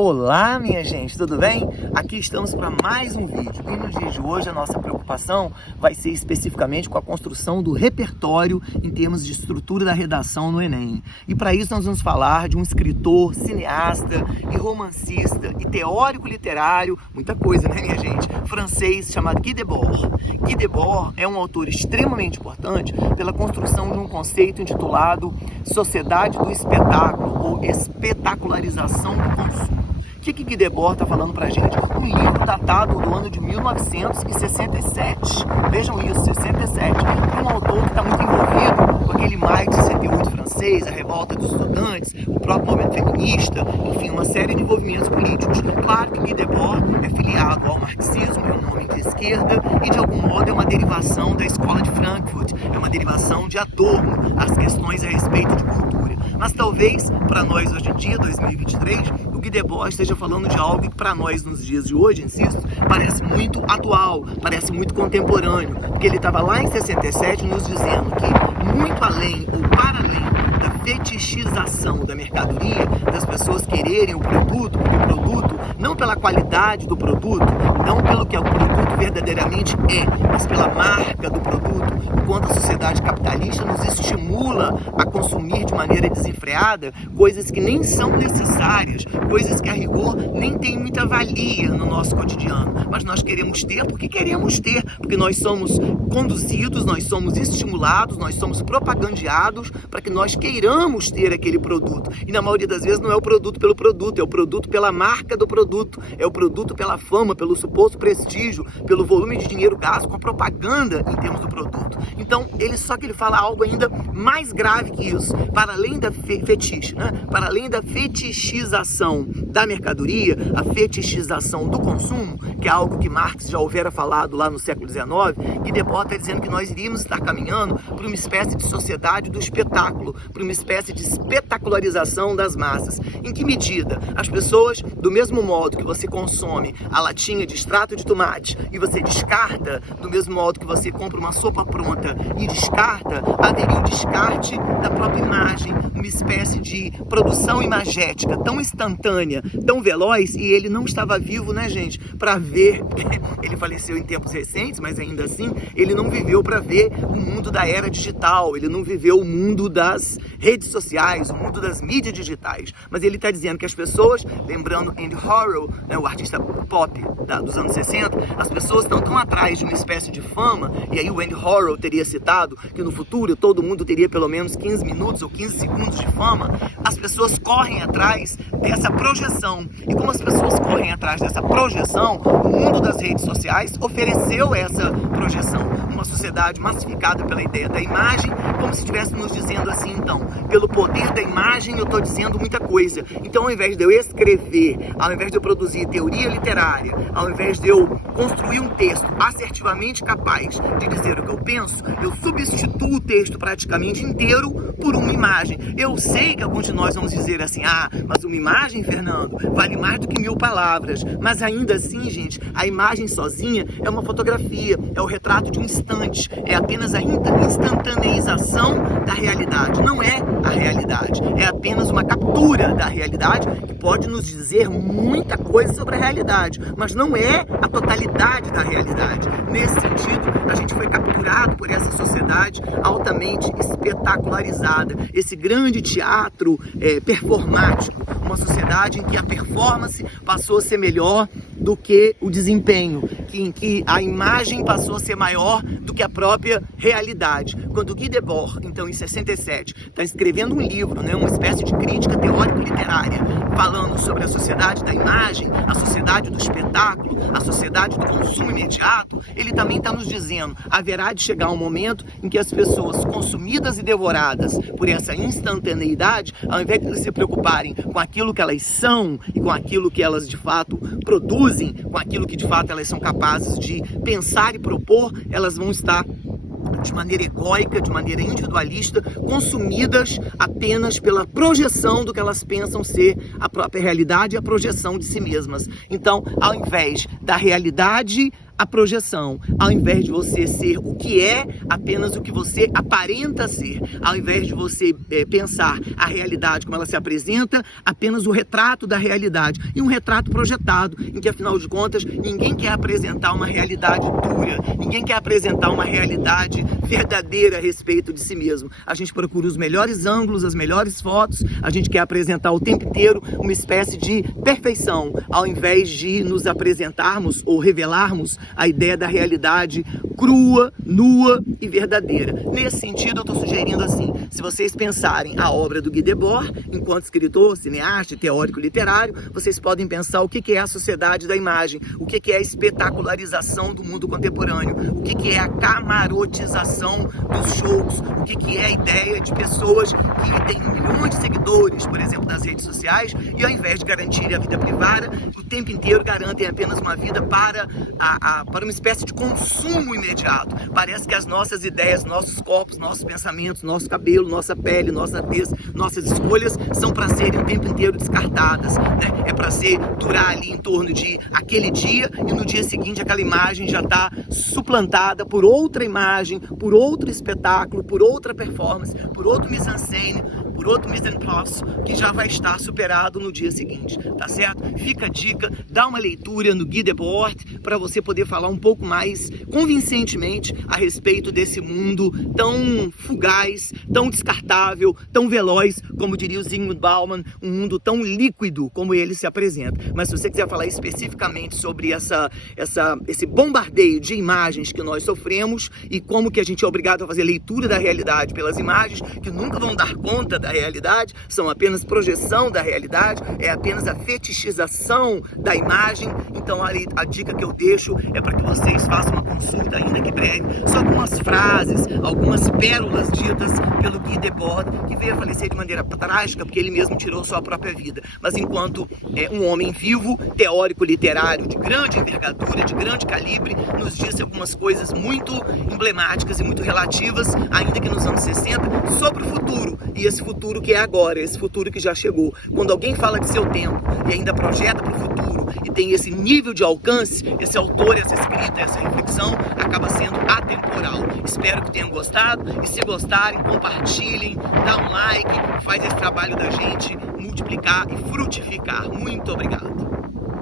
Olá, minha gente, tudo bem? Aqui estamos para mais um vídeo e no dia de hoje a nossa preocupação vai ser especificamente com a construção do repertório em termos de estrutura da redação no Enem. E para isso nós vamos falar de um escritor, cineasta e romancista e teórico literário, muita coisa, né, minha gente? Francês chamado Guy Debord. Guy Debord é um autor extremamente importante pela construção de um conceito intitulado Sociedade do Espetáculo ou Espetacularização do Consumo. O que Guy Debord está falando para a gente? Um livro datado do ano de 1967. Vejam isso, 67. Um autor que está muito envolvido com aquele maio de 68 francês, a revolta dos estudantes, o próprio movimento feminista, enfim, uma série de envolvimentos políticos. Claro que Guy Debord é filiado ao marxismo, é um homem de esquerda e de algum modo é uma derivação da escola de Frankfurt, é uma derivação de Adorno, as questões a respeito de cultura. Mas talvez, para nós hoje em dia, 2023, o Guy Debord esteja falando de algo que para nós nos dias de hoje, insisto, parece muito atual, parece muito contemporâneo, porque ele estava lá em 67 nos dizendo que muito além ou para além da fetichização da mercadoria, das pessoas quererem o produto, porque o produto, não pela qualidade do produto, não pelo que o produto verdadeiramente é, mas pela marca do produto, enquanto a sociedade capitalista nos estimula a consumir de maneira desenfreada coisas que nem são necessárias, coisas que a rigor nem tem muita valia no nosso cotidiano, mas nós queremos ter porque nós somos conduzidos, nós somos estimulados, nós somos propagandeados para que nós queiramos ter aquele produto. E na maioria das vezes não é o produto pelo produto, é o produto pela marca do produto, é o produto pela fama, pelo suposto prestígio, pelo volume de dinheiro gasto com a propaganda em termos do produto. Então, só que ele fala algo ainda mais grave que isso, para além da fetiche, né? Para além da fetichização da mercadoria, a fetichização do consumo, que é algo que Marx já houvera falado lá no século XIX, e Debord está dizendo que nós iríamos estar caminhando para uma espécie de sociedade do espetáculo, para uma espécie de espetacularização das massas. Em que medida? As pessoas, do mesmo modo que você consome a latinha de extrato de tomate e você descarta, do mesmo modo que você compra uma sopa pronta e descarta, haveria o descarte da própria imagem, uma espécie de produção imagética tão instantânea, tão veloz, e ele não estava vivo, né, gente, para ver, ele faleceu em tempos recentes, mas ainda assim, ele não viveu para ver o mundo da era digital, ele não viveu o mundo das redes sociais, o mundo das mídias digitais, mas ele está dizendo que as pessoas, lembrando Andy Warhol, né, o artista pop dos anos 60, as pessoas estão tão atrás de uma espécie de fama, e aí o Andy Warhol teria citado que no futuro todo mundo teria pelo menos 15 minutos ou 15 segundos de fama, as pessoas correm atrás dessa projeção, e como as pessoas correm atrás dessa projeção, o mundo das redes sociais ofereceu essa projeção, uma sociedade massificada pela ideia da imagem, como se estivesse nos dizendo assim, então, pelo poder da imagem eu estou dizendo muita coisa, então ao invés de eu escrever, ao invés de eu produzir teoria literária, ao invés de eu construir um texto assertivamente capaz de dizer o que eu penso, eu substituo o texto praticamente inteiro por uma imagem. Eu sei que alguns de nós vamos dizer assim, mas uma imagem, Fernando, vale mais do que 1000 palavras, mas ainda assim, gente, a imagem sozinha é uma fotografia, é o retrato de um instante, é apenas a instantaneização da realidade, não é a realidade, é apenas uma captura da realidade que pode nos dizer muita coisa sobre a realidade, mas não é a totalidade da realidade. Nesse sentido, a gente foi capturado por essa sociedade altamente espetacularizada, esse grande teatro performático, uma sociedade em que a performance passou a ser melhor do que o desempenho, em que a imagem passou a ser maior do que a própria realidade. Quando Guy Debord, então em 67, está escrevendo um livro, né, uma espécie de crítica teórico-literária, falando sobre a sociedade da imagem, a sociedade do espetáculo, a sociedade do consumo imediato, ele também está nos dizendo, haverá de chegar um momento em que as pessoas consumidas e devoradas por essa instantaneidade, ao invés de se preocuparem com aquilo que elas são e com aquilo que elas de fato produzem, com aquilo que de fato elas são capazes de pensar e propor, elas vão estar de maneira egóica, de maneira individualista, consumidas apenas pela projeção do que elas pensam ser a própria realidade e a projeção de si mesmas. Então, ao invés da realidade a projeção, ao invés de você ser o que é, apenas o que você aparenta ser, ao invés de você pensar a realidade como ela se apresenta, apenas o retrato da realidade, e um retrato projetado, em que afinal de contas ninguém quer apresentar uma realidade dura, ninguém quer apresentar uma realidade verdadeira a respeito de si mesmo. A gente procura os melhores ângulos, as melhores fotos, a gente quer apresentar o tempo inteiro uma espécie de perfeição, ao invés de nos apresentarmos ou revelarmos a ideia da realidade crua, nua e verdadeira. Nesse sentido, eu estou sugerindo assim, se vocês pensarem a obra do Guy Debord, enquanto escritor, cineasta e teórico literário, vocês podem pensar o que é a sociedade da imagem, o que é a espetacularização do mundo contemporâneo, o que é a camarotização dos shows, o que é a ideia de pessoas que têm milhões de seguidores, por exemplo, nas redes sociais, e ao invés de garantir a vida privada, o tempo inteiro garantem apenas uma vida para uma espécie de consumo imediato. Parece que as nossas ideias, nossos corpos, nossos pensamentos, nosso cabelo, nossa pele, nossa tez, nossas escolhas são para serem o tempo inteiro descartadas, né? É para durar ali em torno de aquele dia, e no dia seguinte aquela imagem já está suplantada por outra imagem, por outro espetáculo, por outra performance, por outro mise-en-scène, por outro mise-en-place, que já vai estar superado no dia seguinte, tá certo? Fica a dica, dá uma leitura no Guy Debord para você poder falar um pouco mais convincentemente a respeito desse mundo tão fugaz, tão descartável, tão veloz, como diria o Zygmunt Bauman, um mundo tão líquido como ele se apresenta. Mas se você quiser falar especificamente sobre esse bombardeio de imagens que nós sofremos e como que a gente é obrigado a fazer leitura da realidade pelas imagens que nunca vão dar conta da realidade, são apenas projeção da realidade, é apenas a fetichização da imagem. Então a dica que eu deixo é para que vocês façam uma consulta, ainda que breve, só algumas frases, algumas pérolas ditas pelo Guy Debord, que veio a falecer de maneira trágica, porque ele mesmo tirou sua própria vida. Mas enquanto um homem vivo, teórico literário de grande envergadura, de grande calibre, nos disse algumas coisas muito emblemáticas e muito relativas, ainda que nos anos 60, sobre o futuro. E esse futuro que é agora, esse futuro que já chegou. Quando alguém fala de seu tempo e ainda projeta para o futuro e tem esse nível de alcance, esse autor, essa escrita, essa reflexão acaba sendo atemporal. Espero que tenham gostado, e se gostarem, compartilhem, dá um like, faz esse trabalho da gente multiplicar e frutificar. Muito obrigado.